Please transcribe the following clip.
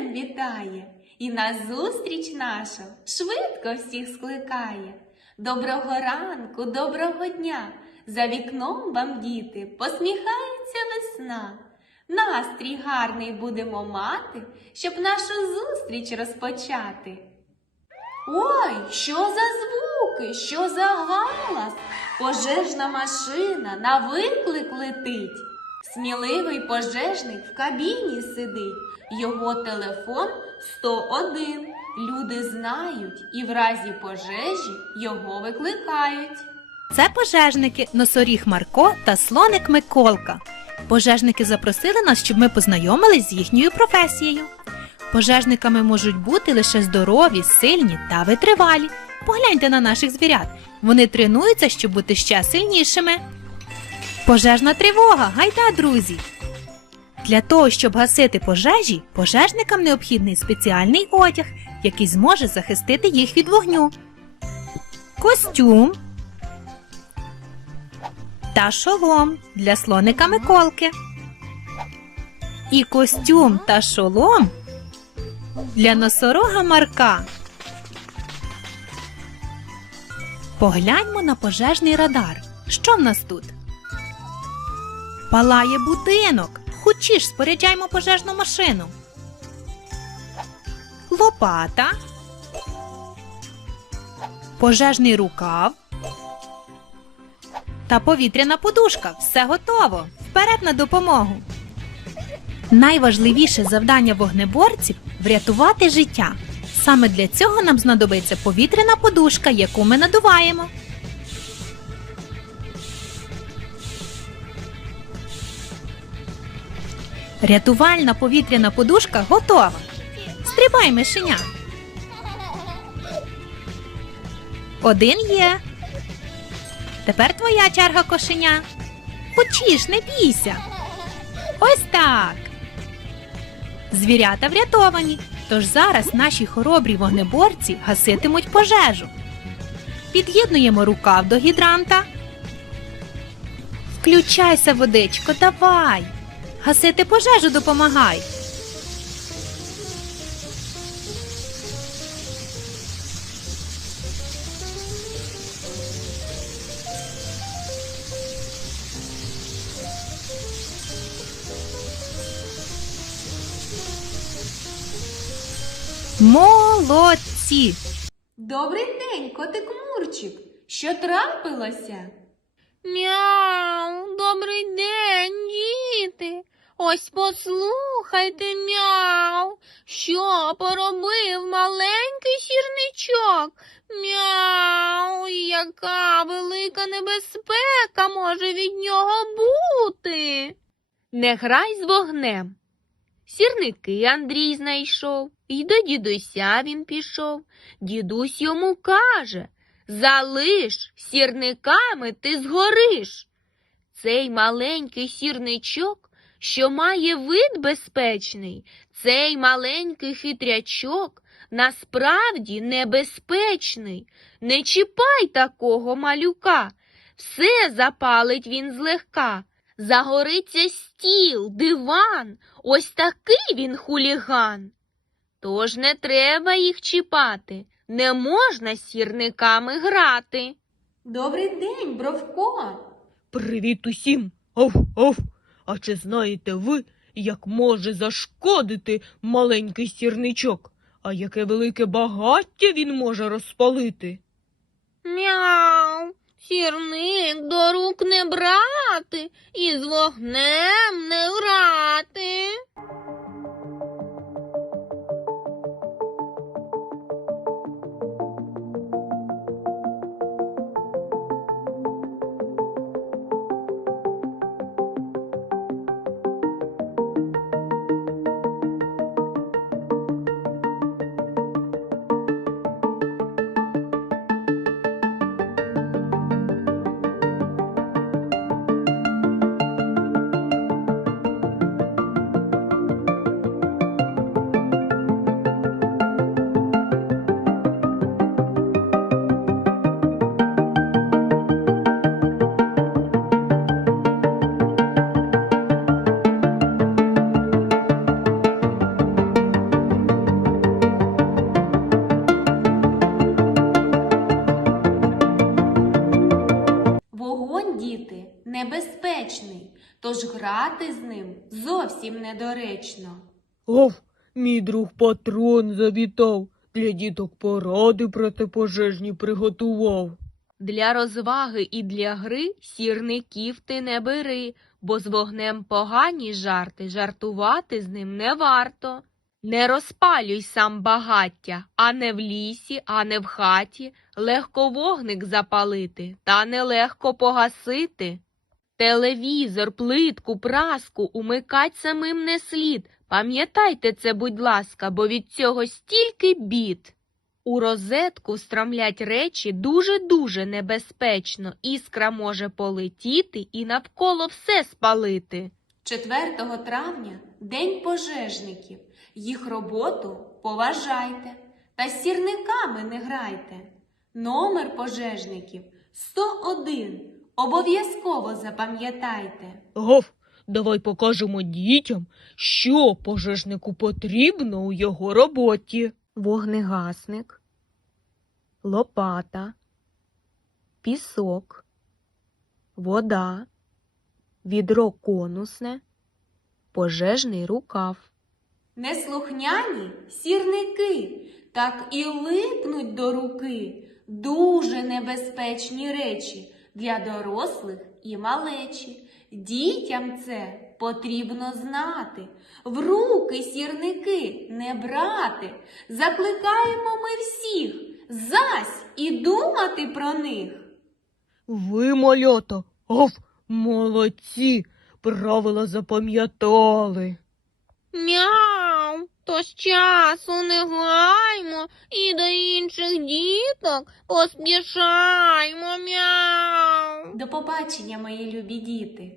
днем вітає і на зустріч нашу швидко всіх скликає. Доброго ранку, доброго дня! За вікном вам, діти, посміхається весна. Настрій гарний будемо мати, щоб нашу зустріч розпочати. Ой, що за звуки, що за галас? Пожежна машина на виклик летить. Сміливий пожежник в кабіні сидить. Його телефон 101. Люди знають і в разі пожежі його викликають. Це пожежники носоріг Марко та слоник Миколка. Пожежники запросили нас, щоб ми познайомились з їхньою професією. Пожежниками можуть бути лише здорові, сильні та витривалі. Погляньте на наших звірят. Вони тренуються, щоб бути ще сильнішими. Пожежна тривога, гайда, друзі! Для того, щоб гасити пожежі, пожежникам необхідний спеціальний одяг, який зможе захистити їх від вогню. Костюм та шолом для слоника Миколки. І костюм та шолом для носорога Марка. Погляньмо на пожежний радар. Що в нас тут? Палає будинок. Хочеш, споряджаймо пожежну машину. Лопата. Пожежний рукав. Та повітряна подушка. Все готово. Вперед на допомогу. Найважливіше завдання вогнеборців врятувати життя. Саме для цього нам знадобиться повітряна подушка, яку ми надуваємо. Рятувальна повітряна подушка готова. Стрибай, мишеня. Один є. Тепер твоя черга кошеня. Хочеш, не бійся. Ось так. Звірята врятовані. Тож зараз наші хоробрі вогнеборці гаситимуть пожежу. Під'єднуємо рукав до гідранта. Включайся, водичко, давай. Гасити пожежу допомагай. Молодці! Добрий день, котик Мурчик. Що трапилося? Мяу, добрий день, діти. Ось послухайте, мяу, що поробив маленький сірничок. Мяу, яка велика небезпека може від нього бути. Не грай з вогнем. Сірники Андрій знайшов, і до дідуся він пішов. Дідусь йому каже Залиш, сірниками ти згориш. Цей маленький сірничок, що має вид безпечний, цей маленький хитрячок насправді небезпечний. Не чіпай такого малюка, все запалить він злегка. Загориться стіл, диван, ось такий він хуліган. Тож не треба їх чіпати, не можна з сірниками грати. Добрий день, Бровко. Привіт усім! Ов, ов! А чи знаєте ви, як може зашкодити маленький сірничок? А яке велике багаття він може розпалити? Мяу, сірник до рук не брати і з вогнем Вогонь, діти, небезпечний, тож грати з ним зовсім недоречно. Ов, мій друг патрон завітав, для діток поради протипожежні приготував. Для розваги і для гри сірників ти не бери, бо з вогнем погані жарти, жартувати з ним не варто. Не розпалюй сам багаття, а не в лісі, а не в хаті, легко вогник запалити, та нелегко погасити. Телевізор, плитку, праску умикать самим не слід. Пам'ятайте це, будь ласка, бо від цього стільки бід. У розетку стромлять речі дуже-дуже небезпечно. Іскра може полетіти і навколо все спалити. 4 травня День пожежників. Їх роботу поважайте та з сірниками не грайте. Номер пожежників 101. Обов'язково запам'ятайте. Гов, давай покажемо дітям, що пожежнику потрібно у його роботі. Вогнегасник, лопата, пісок, вода, відро конусне, пожежний рукав. Неслухняні сірники так і липнуть до руки. Дуже небезпечні речі для дорослих і малечі. Дітям це потрібно знати. В руки сірники не брати. Закликаємо ми всіх зась і думати про них. Ви, малята, гов, молодці, правила запам'ятали. Мяу, то з часу не гаймо і до інших діток поспішаймо, мяу. До побачення, мої любі діти!